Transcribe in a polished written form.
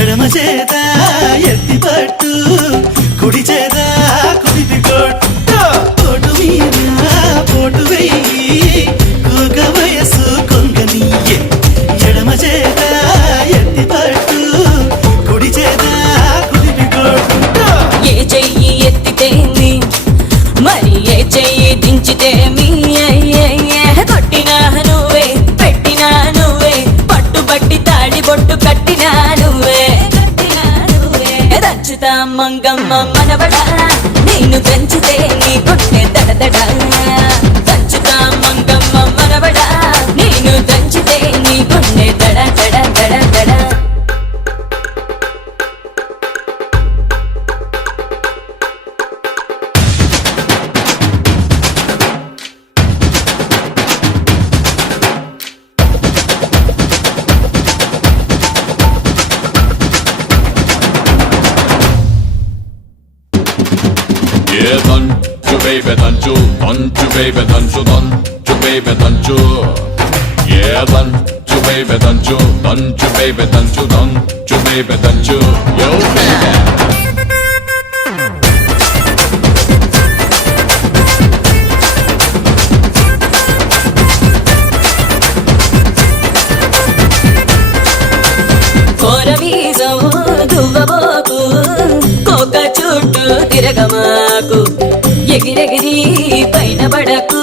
ఎడమ చేత ఎత్తి పట్టు కుడి చేత కుడిపి కొట్టు పోటు మీద పోటు వెయ్యి కోక వయసు కొంగనీయే ఎడమ చేత ఎత్తి పట్టు కుడి చేత కుడిపి కొట్టు ఏ చెయ్యి ఎత్తితేంది మరి ఏ చెయ్యి దించితేమి కొట్టినా నువ్వే పెట్టినా నువ్వే పట్టుబట్టి తాడి బొట్టు కట్టినా నువ్వే దంచుతా మంగమ్మ మనవడా నేను దంచితే నీ కొట్టే దడదడా దంచుతా మంగమ్మ మనవడా నేను దంచితే నీ కొట్టే దడ దడ దడ దడ Yeah, danchu baby danchu, danchu baby danchu, danchu baby danchu. Yeah, danchu baby danchu, danchu baby danchu, danchu baby danchu. Yo baby. దువ్వబోకు కోక చుట్టూ తిరగమాకు ఎగిరెగిరి పైన పడకు